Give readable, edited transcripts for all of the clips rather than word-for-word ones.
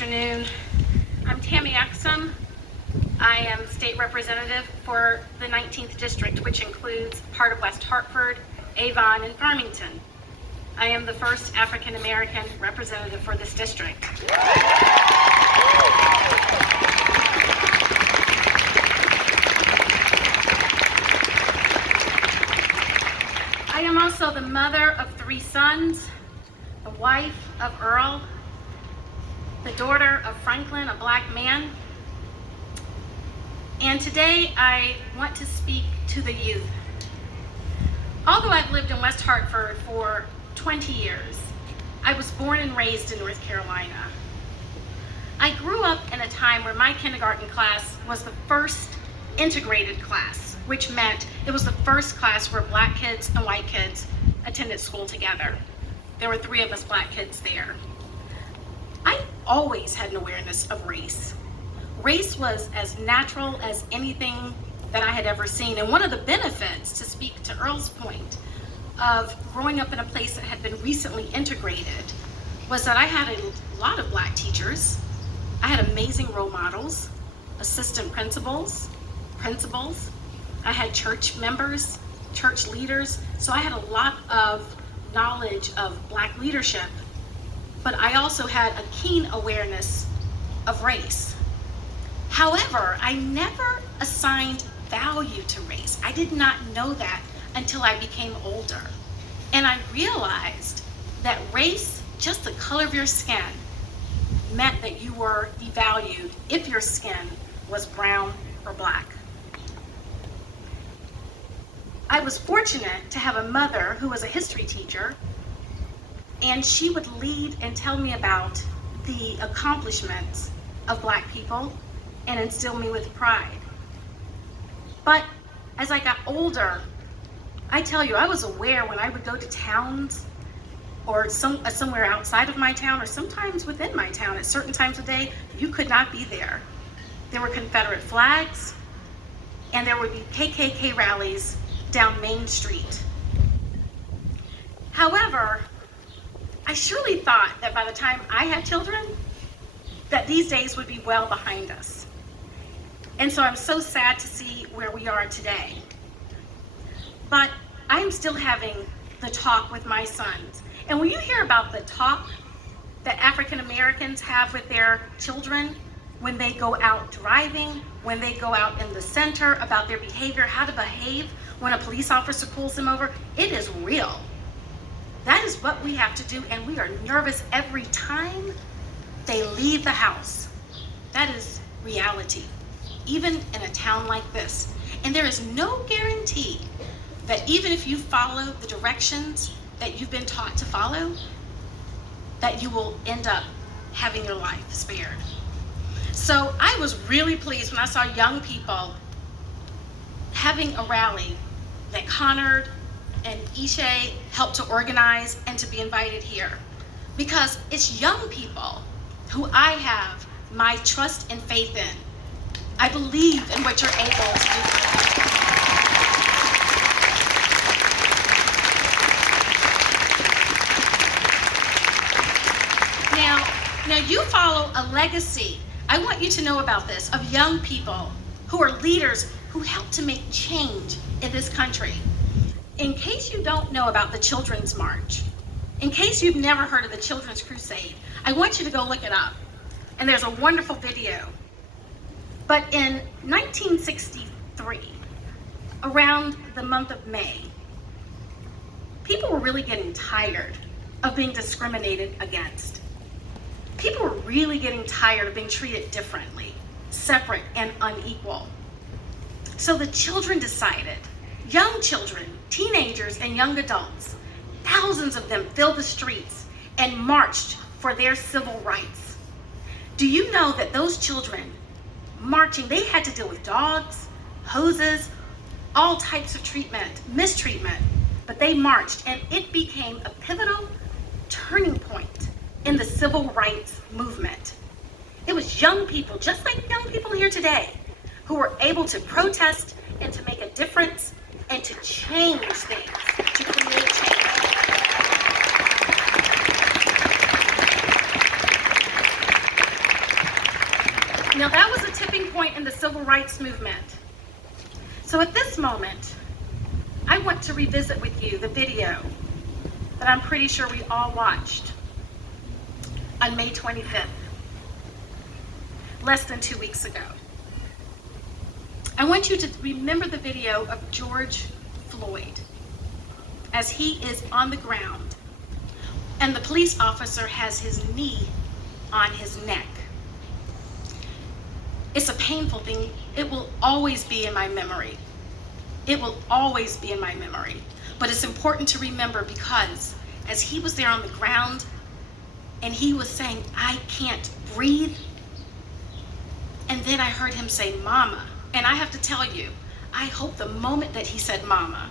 afternoon. I'm Tammy Exum. I am state representative for the 19th district, which includes part of West Hartford, Avon, and Farmington. I am the first African American representative for this district. I am also the mother of 3 sons, the wife of Earl, the daughter of Franklin, a black man. And today I want to speak to the youth. Although I've lived in West Hartford for 20 years, I was born and raised in North Carolina. I grew up in a time where my kindergarten class was the first integrated class, which meant it was the first class where black kids and white kids attended school together. There were 3 of us black kids there. I always had an awareness of race. Race was as natural as anything that I had ever seen. And one of the benefits, to speak to Earl's point, of growing up in a place that had been recently integrated was that I had a lot of black teachers. I had amazing role models, assistant principals. I had church members, church leaders. So I had a lot of knowledge of black leadership, but I also had a keen awareness of race. However, I never assigned value to race. I did not know that until I became older. And I realized that race, just the color of your skin, meant that you were devalued if your skin was brown or black. I was fortunate to have a mother who was a history teacher, and she would lead and tell me about the accomplishments of black people and instill me with pride. But as I got older, I tell you, I was aware when I would go to towns or somewhere outside of my town or sometimes within my town at certain times of day, you could not be there. There were Confederate flags and there would be KKK rallies down Main Street. However, I surely thought that by the time I had children, that these days would be well behind us. And so I'm so sad to see where we are today. But I am still having the talk with my sons. And when you hear about the talk that African Americans have with their children, when they go out driving, when they go out in the center, about their behavior, how to behave when a police officer pulls them over, it is real. That is what we have to do, and we are nervous every time they leave the house. That is reality, even in a town like this. And there is no guarantee that even if you follow the directions that you've been taught to follow, that you will end up having your life spared. So I was really pleased when I saw young people having a rally that Conard and Ishe helped to organize and to be invited here. Because it's young people who I have my trust and faith in. I believe in what you're able to do. Now you follow a legacy. I want you to know about this, of young people who are leaders who help to make change in this country. In case you don't know about the Children's March, in case you've never heard of the Children's Crusade, I want you to go look it up. And there's a wonderful video. But in 1963, around the month of May, people were really getting tired of being discriminated against. People were really getting tired of being treated differently, separate and unequal. So the children decided, young children, teenagers and young adults, thousands of them filled the streets and marched for their civil rights. Do you know that those children marching, they had to deal with dogs, hoses, all types of treatment, mistreatment, but they marched, and it became a pivotal turning point in the civil rights movement. It was young people, just like young people here today, who were able to protest and to make a difference and to change things, to create change. Now that was a tipping point in the civil rights movement. So at this moment, I want to revisit with you the video that I'm pretty sure we all watched on May 25th, less than 2 weeks ago. I want you to remember the video of George Floyd as he is on the ground and the police officer has his knee on his neck. It's a painful thing. It will always be in my memory. It will always be in my memory. But it's important to remember because as he was there on the ground and he was saying, "I can't breathe," and then I heard him say, "Mama." And I have to tell you, I hope the moment that he said "Mama,"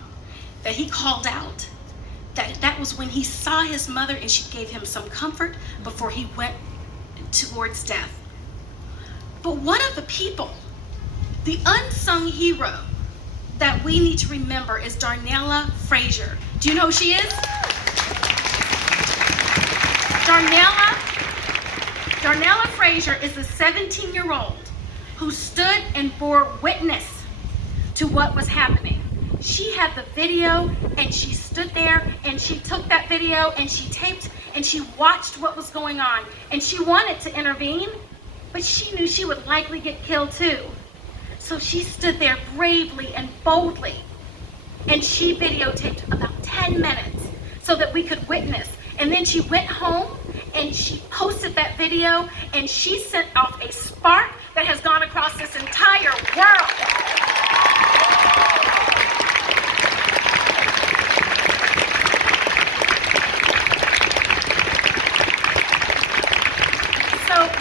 that he called out, that was when he saw his mother and she gave him some comfort before he went towards death. But one of the people, the unsung hero that we need to remember is Darnella Frazier. Do you know who she is? Darnella Frazier is the 17-year-old who stood and bore witness to what was happening. She had the video and she stood there and she took that video and she taped and she watched what was going on and she wanted to intervene, but she knew she would likely get killed too. So she stood there bravely and boldly and she videotaped about 10 minutes so that we could witness. And then she went home and she posted that video and she sent off a spark that has gone across this entire world.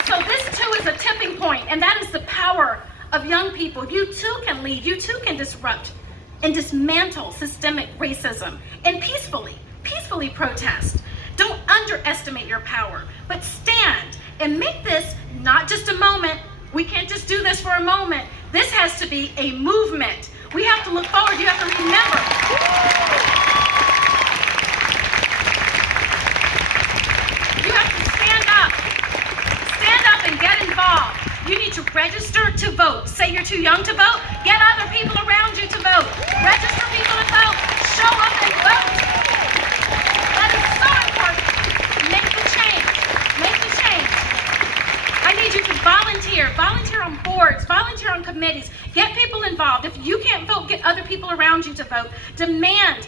So this too is a tipping point, and that is the power of young people. You too can lead, you too can disrupt and dismantle systemic racism and peacefully protest. Don't underestimate your power, but stand and make this not just a moment. We can't just do this for a moment. This has to be a movement. We have to look forward. You have to remember. You have to stand up and get involved. You need to register to vote. Say you're too young to vote. Get other people around you to vote. Register people to vote. Show up and vote. That is so important. Make the change. Make the change. I need you to volunteer. Volunteer on boards. Volunteer on committees. Get people involved. If you can't vote, get other people around you to vote. Demand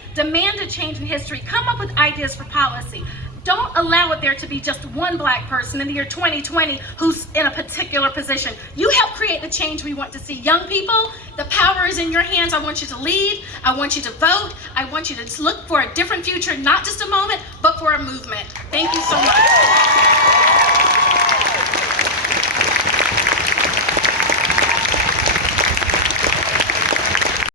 a change in history. Come up with ideas for policy. Don't allow it there to be just one black person in the year 2020 who's in a particular position. You help create the change we want to see. Young people, the power is in your hands. I want you to lead. I want you to vote. I want you to look for a different future, not just a moment, but for a movement. Thank you so much.